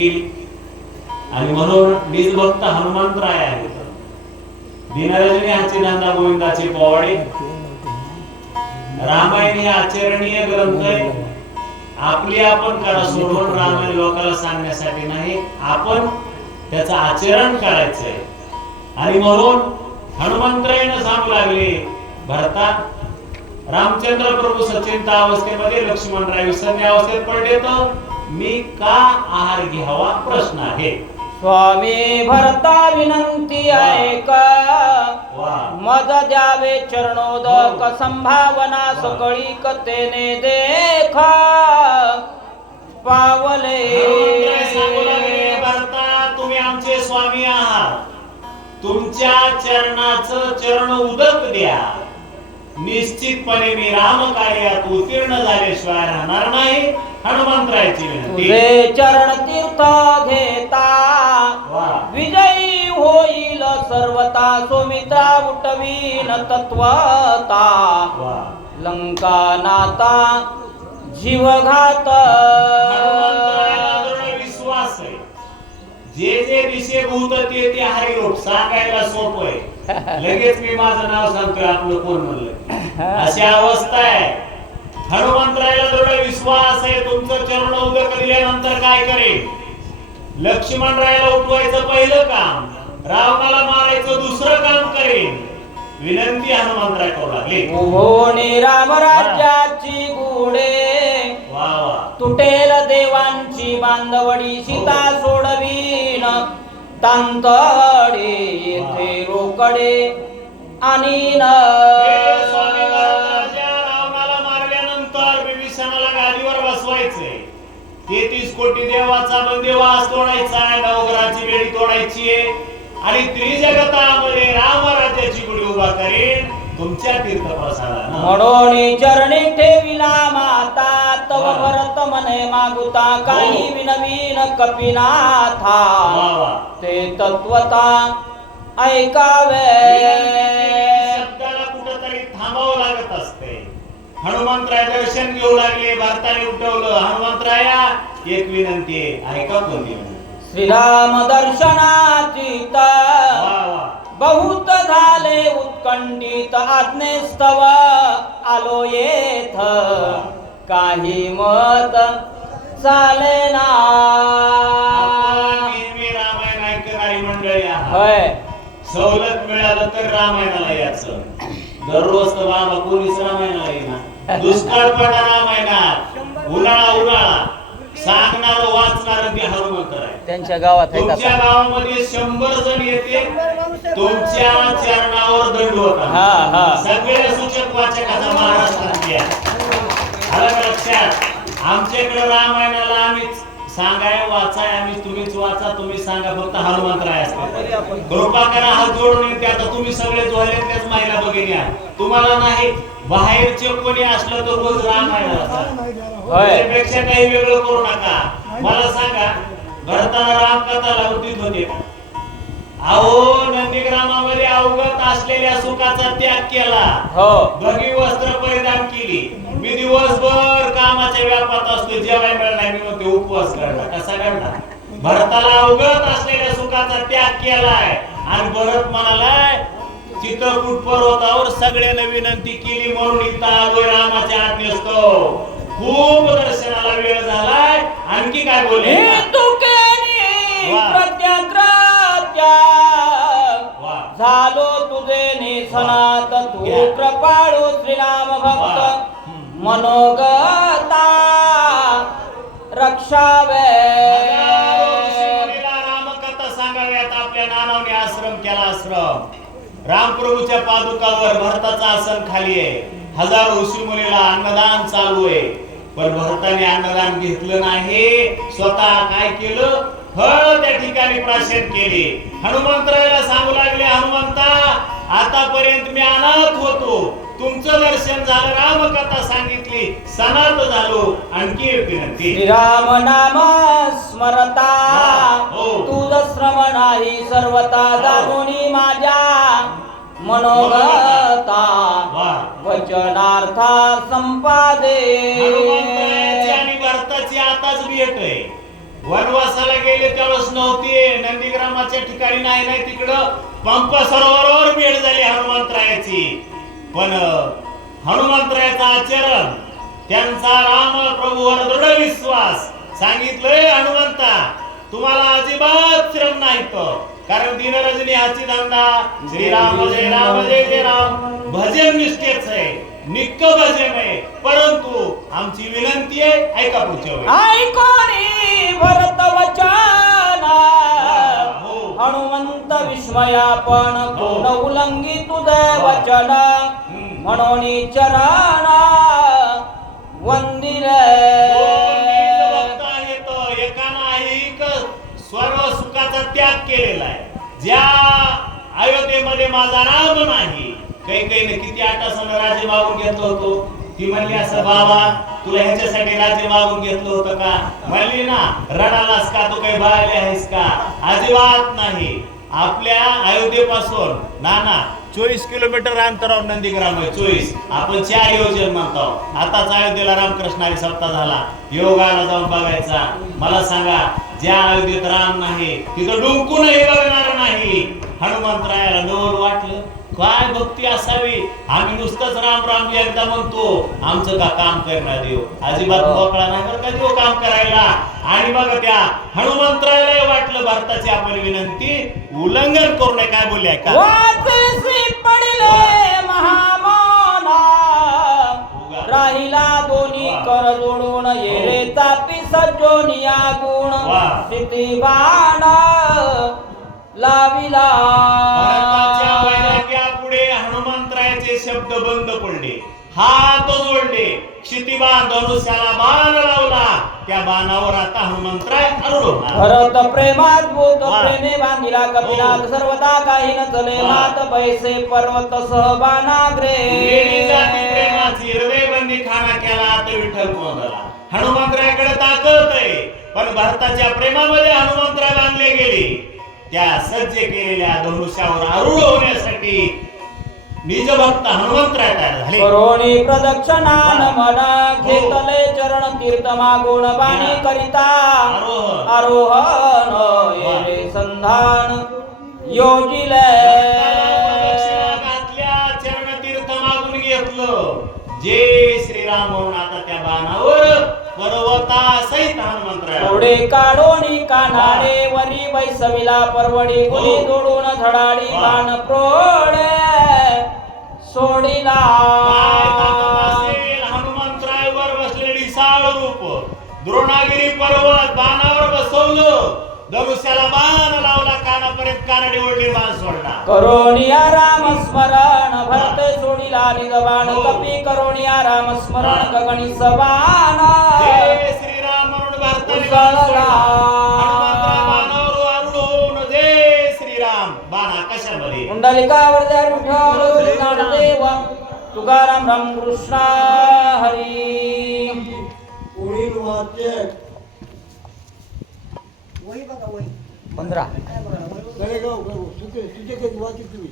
आणि म्हणून निजभक्त हनुमंतराय आहेत. दीनरजनी हाची नंदा गोविंदाचे पोवाडे. रामायण हे आचरणीय ग्रंथ आहे. आपली आपण करा सोडून रामायण लोकांना सांगण्यासाठी नाही, आपण त्याचं आचरण करायचंय. आणि म्हणून हनुमंतरायने सांगू लागले, भरता रामचंद्र प्रभू सचिंत अवस्थेमध्ये लक्ष्मणराय विसरणे अवस्थेत पडले, तर मी का आहार घ्यावा प्रश्न आहे. स्वामी भरता विनंती ऐका, मज द्यावे चरणोदक संभावना सकळी कथेने देखा पावले. भरता तुम्ही आमचे स्वामी आहात, तुमच्या चरणाचं चरण उदक द्या. निश्चितपणे मी रामकार्यात उत्तीर्ण झाल्याशिवाय राहणार नाही. हनुमंतरायाची विनंती. तुझे चरण तीर्थ घेता विजयी होईल सर्वता. सुमित्रा उठवीन तत्वता, लंका नाता जीवघात. विश्वास आहे, जे जे विषयभूत ते हरिरूप सांगायला सोपं आहे. लगेच मी माझं नाव सांगतोय, आपलं कोण म्हणलं, अशी अवस्था आहे. हनुमंतरायाला दृढ विश्वास आहे, तुमचं चरण उदक दिल्यानंतर काय करेल. लक्ष्मणरायाला उठवायचं पहिलं काम, रावणाला मारायचं दुसरं काम करेल. विनंती हनुमंतराय करू लागले. उभोनी रामराज्याची गुढे, तुटेल देवांची बांधवडी. सीता सोडवीन तांतडे, येथे रोकडे आणि रावणाला मारल्यानंतर विभीषणाला गादीवर बसवायचंय. 33 कोटी देवाचा बंदिवास तोडायचा आहे, नवग्रहाची बेडी तोडायची आहे आणि त्रिजगतामध्ये रामराज्याची गुढी उभा करेन तुमच्या तीर्थप्रसादानं. म्हणून चरणी ठेविला माता, तव भरत मने मागुता. काही विनवीन कपिनाथा, ते तत्वता ऐकावे. शब्दाला कुठेतरी थांबावं लागत असते. हनुमंतराय दर्शन घेऊ लागले, भारताने उठवलं. हनुमंतराया एक विनंती आहे, ऐका. कोणती विनंती. श्रीराम दर्शनाची बहुत झाले उत्कंठित. आज्ञेस्तव आलो येथ, काही मत चाले ना. रामायण ऐकणारी मंडळी होय, सवलत मिळालं तर रामायणाला यायचं. दररोज तर बाबा कोणीच रामायणाला येणार. दुष्काळ पडा रामायणात, उन्हाळा सांगणार वाचणार ते हनुमंतराय. त्यांच्या गावात तुमच्या गावामध्ये 100 जण येते, तुमच्या चरणावर दंडवत. सगळे सूचक वाचकाचा महाराष्ट्रात घ्या. लक्षात, आमच्याकडे रामायणाला आम्ही सांगाय वाचाय, आम्ही तुम्हीच वाचा, तुम्ही सांगा, फक्त हनुमंतराय असते. कृपा करा, हात जोडून येते. आता तुम्ही सगळे जोडल्याच महिला बघेन या, तुम्हाला नाही. बाहेरचे कोणी असलं तर रोज रामायण त्यापेक्षा काही वेगळं करू नका. मला सांगा, भरताना रामकथा लावतीत होते. अहो, नंदीग्रामामध्ये अवगत असलेल्या सुखाचा त्याग केला, भगवी वस्त्र परिधान केली. मी दिवसभर कामाच्या व्यापात असतो, जेवाय मिळणार मी म्हणते उपवास करणार. कसा करणार. भरताला अवगत असलेल्या सुखाचा त्याग केलाय आणि भरत म्हणालाय, चित्रकूट पर्वतावर सगळ्यांना विनंती केली म्हणून इथं आलोय रामाच्या आज्ञेस्तव. खूप दर्शनाला वेळ झालाय. आणखी काय बोलले. झालो तुझे निसनात, तू कृपाळू श्रीराम भक्त. मनोगता रक्षावे. रामकथा सांगाव्यात. आपल्या नानावने आश्रम केला. आश्रम रामप्रभूच्या पादुकावर भरताचा आसन खाली आहे. हजारो ऋषी मुनीला अन्नदान चालू आहे, पण भरताने अन्नदान घेतलं नाही. स्वतः काय केलं, फळ त्या ठिकाणी प्राशन केले. हनुमंतरायाला सांगू लागले, हनुमंता आतापर्यंत मी अनाथ होतो, तुमचं दर्शन झालं, रामकथा सांगितली, सनात झालो. आणखी एक विनंती. श्रीराम नाम स्मरता, तुझ श्रवण नाही सर्वता. दारुणी माझ्या मनोगता, वचनार्था संपादे. हनुमंतरायाची आणि भरताची आताच भेट आहे. वनवासाला गेले बस नव्हती नंदीग्रामाच्या ठिकाणी, नाही तिकडं पंप सरोवरावर भेट झाली हनुमंतरायाची. पण हनुमंतरायाचा आचरण, त्यांचा राम प्रभूवर दृढ विश्वास, सांगितलंय हनुमंता तुम्हाला अजिबात श्रम नाही तो, कारण दिनरजनी हाची धंदा श्रीराम जय राम जय जय राम भजन निष्ठेच आहे, निक्क भजन आहे. परंतु आमची विनंती आहे, ऐका पुढच्या वेळी. ऐकोनी भरत वचन हनुमंत विस्मयापण कोण उल्लंघी तुझे वचन, म्हणून चरण वंदिले. सर्व सुखाचा त्याग केलेला आहे. ज्या अयोध्येमध्ये माझा राम नाही, काही किती आटासानं राज्य मागून घेतलं होतो. ती म्हणली असं बाबा तुला ह्याच्यासाठी राज्य मागून घेतलं होतं का? म्हणली ना रडालास का, तू काही बाळले आहेस का? अजिबात नाही. आपल्या अयोध्येपासून नाना 24 किलोमीटर अंतरावर नंदीग्राम आहे. 24 आपण 4 योजन म्हणतो. आताच अयोध्येला रामकृष्णारी सप्ताह झाला, योगाला जाऊन बघायचा. मला सांगा, ज्या अयोध्येत राम नाही तिथं डुंकूनही बघणार नाही. हनुमंतरायाला नवल वाटलं, काय भक्ती असावी, आम्ही नुसतंच राम राम एकदा म्हणतो, आमचं का काम करणार देव? अजिबात मोकळा नाही बरं का देव काम करायला. आणि मग त्या हनुमंतरायाला वाटलं भारताची आपण विनंती उल्लंघन करू नये. काय बोलले का? पडले महामाना राहिला दोन्ही कर जोडून, येरे तापी सज्जोनिया गुण स्थिती बाण लाविला. पुढे हनुमंतरायाचे शब्द बंद पडले, हात जोडले, क्षितिबाण धनुष्याला बाण लावला. त्या बाणावर आता हनुमंतराय आरूढ. भरत प्रेमात भूत प्रेमे बांधिला कपिनाथ, सर्वदा काही न चले मात पैसे पर्वत सहबानाग्रे. प्रेमाची हृदयबंदी खाना केला आता विठ्ठल कोंडला. हनुमंतरायाकडे ताकद आहे, पण भरताच्या प्रेमामध्ये हनुमंतराय बांधले गेले. त्या सज्ज केलेल्या धनुष्यावर आरूढ होण्यासाठी निज भक्त हनुमंतराय तयार झाले. करोणी प्रदक्षिणान मन घेतले चरण तीर्थ मागुण, बाणी करिता आरोहण येरे संधान योजिले. घातल्या चरण तीर्थ मागून घेतलं जय श्रीराम म्हणून. आता त्या बाणावर पर्वता सहित हनुमंतराय थोडे काढोनी कानाडे वरी बैसविला परवडी, गुली जोडून झडाडी बाण प्रोडे सोडिला. हनुमंतरायवर बसलेली साळ रूप, द्रोणागिरी पर्वत बाणावर बसवलं, धनुष्याला बाण लावला, कानापर्यंत कानडी ओढली, बाण सोडला. करोनिया राम स्मरण भरते सोडिला निज बाण, कपी करोनिया राम स्मरण गगनी सबाण जय श्रीराम म्हणून भारताने हनुमंतराय बाणावर आरूढ होऊन जय श्रीराम. बाणा कशामध्ये? कुंडलिकावर जर विठ्ठल श्रीनाथदेव तुकाराम रामकृष्ण हरी. पुढील वाद्य वही बघा वही 15 तळेगाव तुझे काही वाद्य तुम्ही